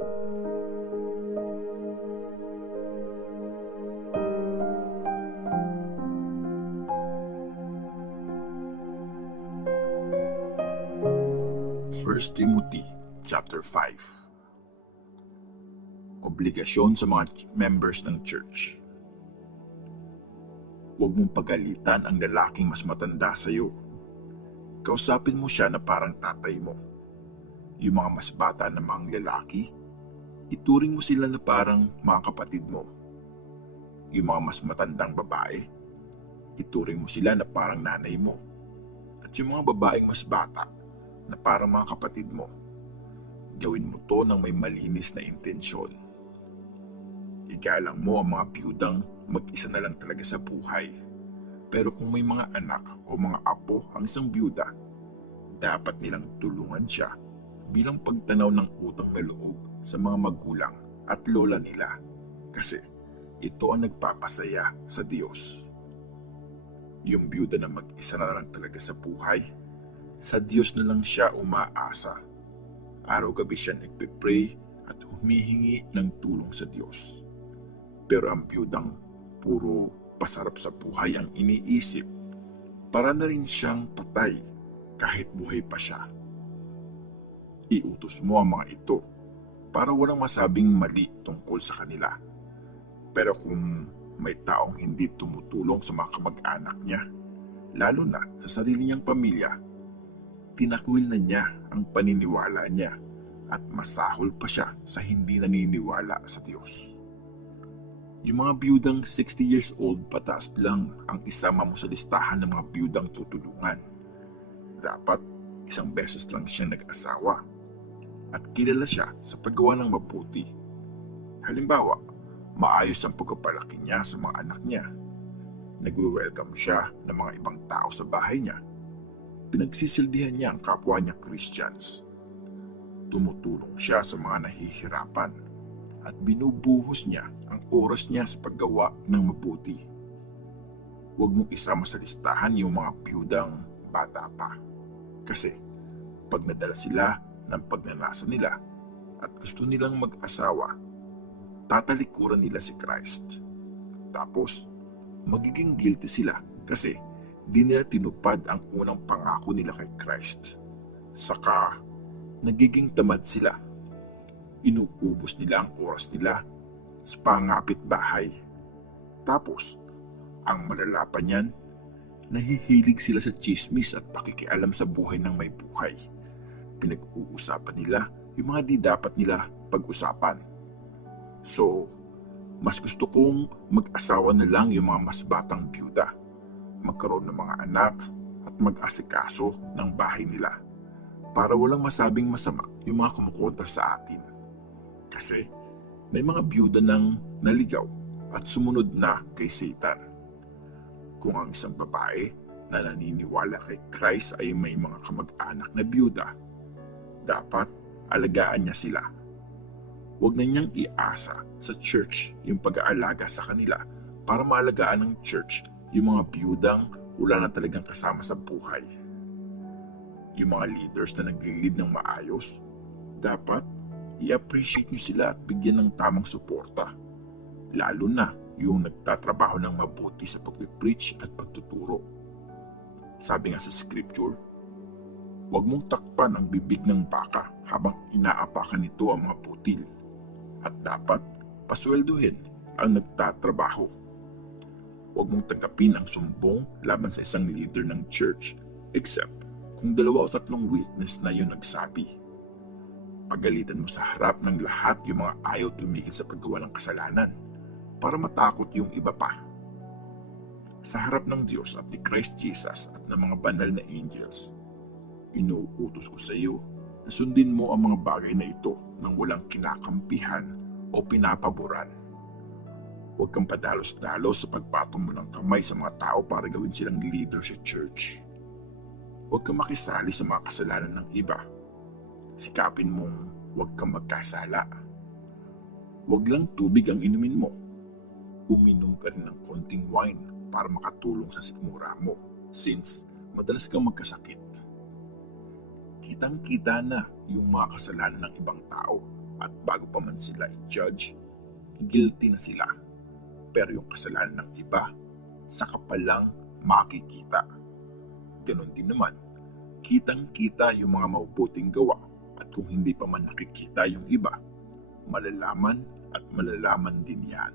First Timothy chapter 5. Obligasyon sa mga members ng church. Huwag mong pagalitan ang lalaking mas matanda sa iyo. Kausapin mo siya na parang tatay mo. Yung mga mas bata na mga lalaki, ituring mo sila na parang mga kapatid mo. Yung mga mas matandang babae, ituring mo sila na parang nanay mo. At yung mga babaeng mas bata, na parang mga kapatid mo, gawin mo to ng may malinis na intensyon. Igalang mo ang mga biyudang mag-isa na lang talaga sa buhay. Pero kung may mga anak o mga apo ang isang biyuda, dapat nilang tulungan siya bilang pagtanaw ng utang na loob sa mga magulang at lola nila, kasi ito ang nagpapasaya sa Diyos. Yung biyuda na mag-isa na lang talaga sa buhay, sa Diyos na lang siya umaasa. Araw-gabi siya nagpe-pray at humihingi ng tulong sa Diyos. Pero ang biyudang puro pasarap sa buhay ang iniisip, para na rin siyang patay kahit buhay pa siya. Iutos mo ang mga ito para walang masabing mali tungkol sa kanila. Pero kung may taong hindi tumutulong sa mga kamag-anak niya, lalo na sa sarili niyang pamilya, tinakwil na niya ang paniniwala niya at masahol pa siya sa hindi naniniwala sa Diyos. Yung mga biyudang 60 years old pataas lang ang isama mo sa listahan ng mga biyudang tutulungan. Dapat isang beses lang siya nag-asawa at kilala siya sa paggawa ng mabuti. Halimbawa, maayos ang pagpapalaki niya sa mga anak niya. Nagwe-welcome siya ng mga ibang tao sa bahay niya. Pinagsisilbihan niya ang kapwa niya Christians. Tumutulong siya sa mga nahihirapan at binubuhos niya ang oras niya sa paggawa ng mabuti. Huwag mong isama sa listahan yung mga biyudang bata pa. Kasi pag nadala sila ng pagnanasa nila at gusto nilang mag-asawa, tatalikuran nila si Christ. Tapos, magiging guilty sila kasi di nila tinupad ang unang pangako nila kay Christ. Saka, nagiging tamad sila. Inuubos nila ang oras nila sa pangapit bahay. Tapos, ang malala pa niyan, nahihilig sila sa chismis at pakikialam sa buhay ng may buhay. Pinag-uusapan nila yung mga di dapat nila pag-usapan. So, mas gusto kong mag-asawa na lang yung mga mas batang byuda, magkaroon ng mga anak at mag-asikaso ng bahay nila para walang masabing masama yung mga kumukontra sa atin. Kasi may mga byuda nang naligaw at sumunod na kay Satan. Kung ang isang babae na naniniwala kay Christ ay may mga kamag-anak na byuda, dapat alagaan niya sila. Huwag na niyang iasa sa church yung pag-aalaga sa kanila para maalagaan ng church yung mga biyudang wala na talagang kasama sa buhay. Yung mga leaders na nag-lead ng maayos, dapat i-appreciate niyo sila at bigyan ng tamang suporta. Lalo na yung nagtatrabaho ng mabuti sa pag-preach at pagtuturo. Sabi nga sa scripture, huwag mong takpan ang bibig ng baka habang inaapakan nito ang mga putil. At dapat pasweldohin ang nagtatrabaho. Huwag mong tanggapin ang sumbong laban sa isang leader ng church except kung 2 o 3 witness na yun nagsabi. Pagalitan mo sa harap ng lahat yung mga ayaw tumigil sa paggawa ng kasalanan para matakot yung iba pa. Sa harap ng Diyos at ni Christ Jesus at ng mga banal na angels, inuutos ko sa iyo na sundin mo ang mga bagay na ito nang walang kinakampihan o pinapaboran. Huwag kang padalos-dalos sa pagpatong mo ng kamay sa mga tao para gawin silang leader sa church. Huwag kang makisali sa mga kasalanan ng iba. Sikapin mong huwag kang magkasala. Huwag lang tubig ang inumin mo. Uminom ka rin ng konting wine para makatulong sa sikmura mo since madalas kang magkasakit. Kitang-kita na yung mga kasalanan ng ibang tao At bago pa man sila i-judge, guilty na sila. Pero yung kasalanan ng iba, saka pa lang makikita. Ganon din naman, kitang-kita yung mga mabubuting gawa at kung hindi pa man nakikita yung iba, malalaman at malalaman din yan.